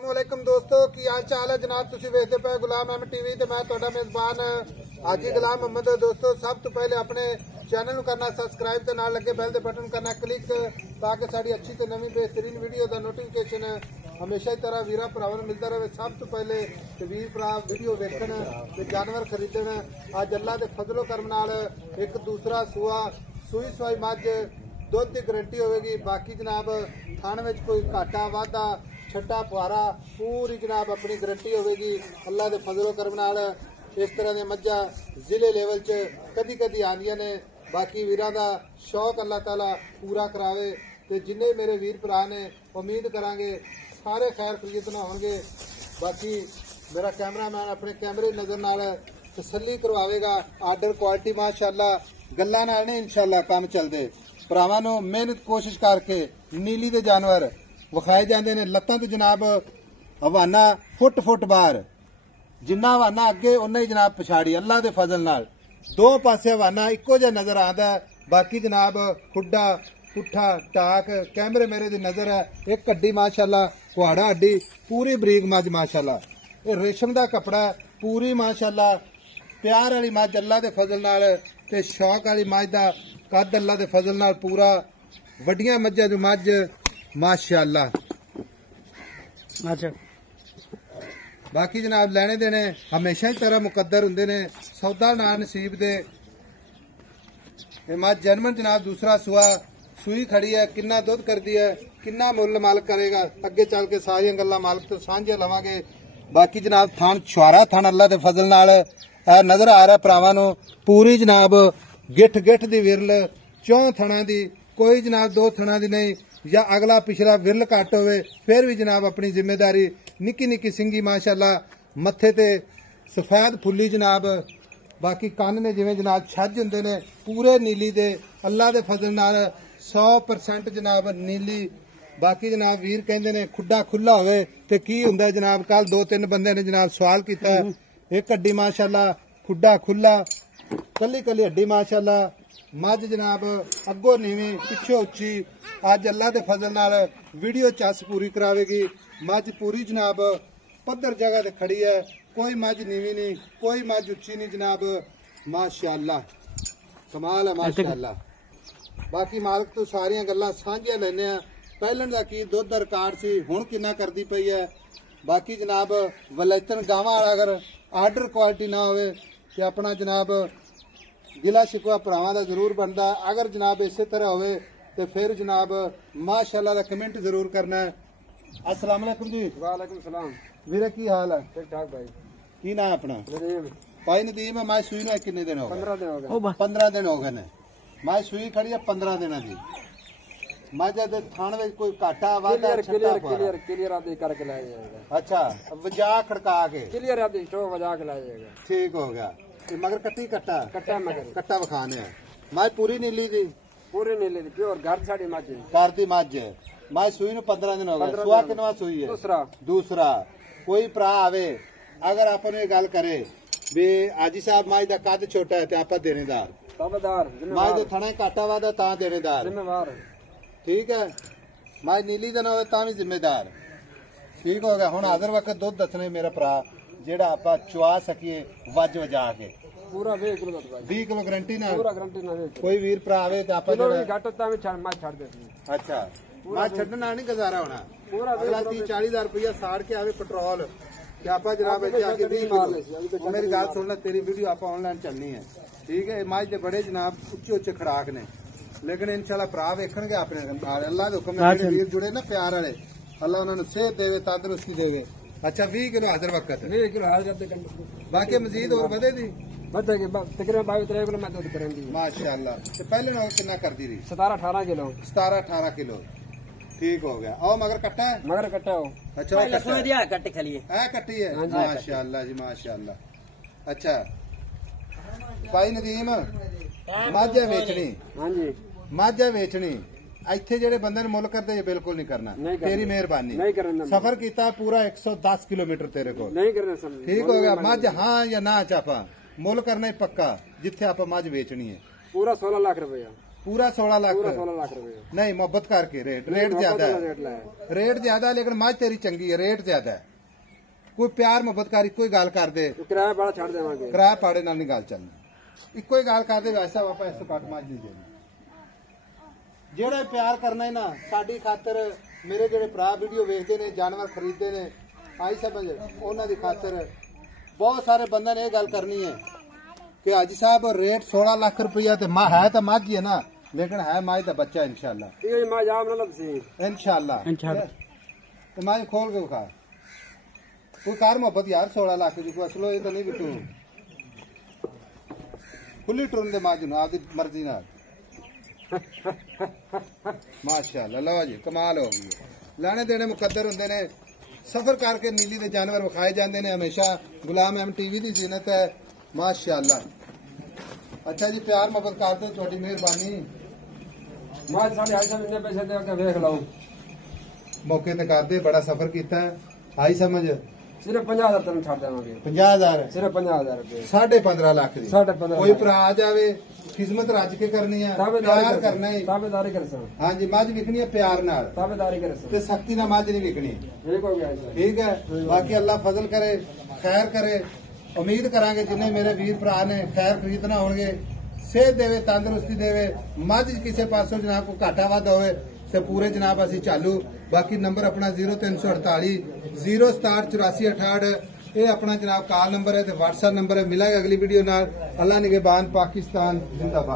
अस्सलामुअलैकुम दोस्तों की हाल चाल है जनाब। तुसी वेखदे पे गुलाम अहमद टीवी ते मैं तुहाडा मेजबान हाजी गुलाम अहमद। दोस्तों सब तो पहले अपने चैनल नूं करना सबसक्राइब ते नाल लगे बैल दे बटन करना क्लिक ताकि साडी अच्छी ते नवी बेहतरीन वीडियो दा नोटिफिकेशन हमेशा की तरह वीर भरावां नूं मिलता रहे। सब तो पहले वीर भरा वीडियो वेखण ते जानवर खरीदण। अज अल्लाह दे फजलो करम नाल एक दूसरा सूआ सूई सवाई मझ दुध की गारंटी होगी। बाकी जनाब थान में कोई घाटा वाधा छट्टा फुआरा पूरी जनाब अपनी गारंटी होगी। अल्लाह के फजलो करम नाल इस तरह दी मज्झां जिले लेवल च कदी कदी आंदियां ने। बाकी वीरां दा शौक अल्लाह ताला पूरा करावे ते जिन्ने मेरे वीर भरा ने उम्मीद करांगे सारे खैर खरीद ना होंगे। बाकी मेरा कैमरामैन अपने कैमरे नज़र नाल तसल्ली करवावेगा। आर्डर क्वालिटी माशाअल्लाह गल्लां नाल नहीं इंशाअल्लाह काम चलदे। भरावां नूं मेहनत कोशिश करके नीली दे जानवर विखाए जाते हैं। लत्तां तो जनाब हवाना फुट फुट बाहर जिन्ना हवाना अगे उन्ना ही जनाब पछाड़ी अल्लाह के फजल नाल दो पासे हवाना इक्को जिहा नजर आंदा है। बाकी जनाब खुड्डा पुट्ठा टाक कैमरे मेरे दी नजर है। एक हड्डी माशाअल्लाह कुहाड़ा हड्डी पूरी बरीक मझ माशाअल्लाह ये रेशम का कपड़ा पूरी माशाअल्लाह प्यार वाली मझ अल्लाह के फजल नाल ते शौक वाली मझ का कद अल्लाह के फजल नाल पूरा वड्डियां मझां जो मझ माशाअल्लाह। अच्छा बाकी जनाब लैने देने हमेशा ही तरह मुकद्दर हुंदे ने। सौदा ना नसीब दे मझ जन्मन जनाब दूसरा सुआ सूई खड़ी है। किन्ना दुध करती है किन्ना मुल मालक करेगा अगे चल के सारियां गल्लां मालक तो सांझे लवांगे। बाकी जनाब थान छुआरा थान अल्लाह के फजल नाल नजर आ रहा भरावां नूं पूरी जनाब गिठ गिठ दी विरल चौं थणा दी कोई जनाब दो थणा दी नहीं या अगला पिछला विरल घट होवे फिर भी जनाब अपनी जिम्मेदारी निक्की निक्की सिंगी माशाअल्लाह मत्थे ते सफेद फुल्ली जनाब। बाकी कन्न ने जिवें जनाब छज हुंदे ने पूरे नीली दे अल्लाह दे फजल नाल 100% जनाब नीली। बाकी जनाब वीर कहंदे ने खुड्डा खुला होवे ते की हुंदा जनाब। कल दो तीन बंदे ने जनाब सवाल किया एक हड्डी माशाअल्लाह खुड्डा खुला कली कली हड्डी माशाअल्लाह मझ जनाब अगो नीवी पिछो उच्ची। अज अल्लाह के फजल नाल वीडियो चस पूरी करावेगी। मझ पूरी जनाब पद्धर जगह ते खड़ी है कोई मझ नीवी नहीं कोई मझ उच्ची नहीं जनाब माशाअल्लाह कमाल है माशाअल्लाह। बाकी मालक तो सारियां गल्लां सांझियां लैने आ। पहलन दा की दुध दा रिकॉर्ड सी हुण किन्ना करदी पई है। बाकी जनाब वलैतन गावां वाला अगर आर्डर क्वालिटी ना होवे ते अपना जनाब गिला शिकवा भरावां दा जरूर बनदा। अगर जनाब इस तरह होवे तो फिर जनाब माशाअल्लाह दा कमेंट जरूर करना है। अस्सलाम वालेकुम जी। वालेकुम सलाम वीरे की हाल है? ठीक ठाक भाई। की नाम अपना? भाई नदीम है। मैं सुई कितने दिन हो गए? 15 दिन हो गए। 15 दिन हो गए ने। मैं सुई खड़ी है 15 दिन की। मैं जब थान में कोई घाटा वाधा क्लियर आदि करके लाया जाएगा। अच्छा वजा खड़का के क्लियर आदि स्टोव वजा के लाया जाएगा। ठीक हो गया। मगर कट्टी कट्टा कट्टा मगर कट्टा विखाने है। मैं पूरी नीली दी पूरी नीली दी प्योर घर साड़ी मझ घर दी मझ है। मैं सुई नूं 15 दिन हो गए। सुआ किनवा सुई है? दूसरा कोई भरा आवे अगर आपन ये गल करे भी हाजी साहब मझ दा कद छोटा है तो आप देनेदार मझ दे थणे घाटा वाधा तां देनेदार जिम्मेवार। ठीक है मझ नीली दिन होवे तां भी जिम्मेदार। ठीक हो गया। हुण हाज़र वक्त दुध दसने मेरा भरा जेड़ा आपां चुआ सकीए वज वजा के पूरा 20 किलो 20 किलो गारंटी ना पूरा गारंटी ना। कोई वीर भरा आवे तो आपां घट तां भी छड़ देती। अच्छा मैं छड्डना नहीं गुजारा होना पूरा 30-40 हज़ार रुपया साड़ के आवे पेट्रोल कि आप जनाब इतने आके 20 किलो। मेरी गल सुनना तेरी वीडियो आप ऑनलाइन चलनी है। ठीक है मझ के बड़े जनाब उच्चे उच्चे खड़ाक ने लेकिन इंशाल्लाह भरा वेखणगे अपने अल्लाह के हुक्म वीर जुड़े ना प्यार वाले अल्लाह उन्होंने सेहत देवे तंदुरुस्ती देवे। अच्छा 20 किलो हाजिर वक्त 20 किलो हाजिर बाकी मजीद और बढ़े दी बढ़ेगी तकरीबन 22-23 किलो मैं दूध करेंगी माशाअल्लाह। तो पहले ना कितना कर दी रही? 17-18 किलो 17-18 किलो। ठीक हो गया। और मगर कट्टा है? मगर कट्टा हो। अच्छा कट्टे खलिए कट्टी है माशाअल्लाह जी माशाअल्लाह। अच्छा भाई नदीम मझ वेचनी हाँ जी मझ वेचनी इत्थे जेडे बंदे ने मुल करते ये बिल्कुल नहीं करना। तेरी मेहरबानी सफर किया पूरा 110 किलोमीटर तेरे को नहीं करना। ठीक हो गया। मझ हाँ या ना चापा मुल करना ही पक्का जिथे आप मझ वेचनी है। पूरा 16 लाख रुपया पूरा 16 लाख पूरा 16 लाख रुपए नहीं मोहब्बत करके रेट ज्यादा है, रेट लाया रेट ज्यादा है, लेकिन मज तेरी चंगी है, रेट ज्यादा है। कोई प्यार मोहब्बत कर कोई गल कर दे, किराया बड़ा छड़ देवांगे, किराया पाड़े नाल नहीं गल चलनी, इको ही गल कर दे वैसा वापस इस तो घट मज नहीं देनी। जेड़े प्यार करना है ना साडी खातर मेरे जेड़े भरा वीडियो वेखते ने जानवर खरीदते ने आई समझ उन्हां दी खातर बहुत सारे बंदे ने यह गल करनी है कि हाजी साहब रेट 16 लाख रुपया ते है तो मज ही है ना, लेकिन है मज का बच्चा इंशाल्लाह ये मां जाम ना लबसी इंशाल्लाह तो मज खोल के खा कोई कार मोहब्बत यार 16 लाख की कोई असलो ये तो नहीं बिटू खुली टुरन दे मज नू आपदी मर्जी नाल माशाअल्लाह। लो जी कमाल हो गई है, लाने देने मुकद्दर होंदे ने, सफर करके नीली दे जानवर विखाए जाते हैं, हमेशा गुलाम अहमद टीवी की जीनत है माशाअल्लाह। अच्छा जी प्यार मोहब्बत करते हो, थोड़ी मेहरबानी। मां साढ़े 250 इतने पैसे दे के देख लो, मौके ते करते बड़ा सफर किया है, आई समझ सिर्फ 50,000 तक छड़ देवांगे, 50,000 सिर्फ 50,000 रुपए 15.5 लाख दी 15.5 कोई भरा आ जावे खिदमत रज के करनी है, प्यार करना है, ताबेदारी कर सा, हाँ जी मज विकनी है प्यार नाल, ताबेदारी कर सा, ते सख्ती ना मज नहीं विकनी, ठीक हो गया जी। ठीक है। बाकी अल्लाह फजल करे खैर करे, उम्मीद करांगे जिन्हें मेरे वीर भरा ने खैर खरीदना होंगे, सेहत देवे तंदुरुस्ती देवे, मज किसी पासों जनाब को घाटा वाधा होवे ते पूरे जनाब असी चालू। बाकी नंबर अपना 0348 067 84 68 ये अपना जनाब कॉल नंबर है, व्हाट्सएप नंबर है। मिलांगे अगली वीडियो नाल। अल्लाह निगहबान, पाकिस्तान जिंदाबाद।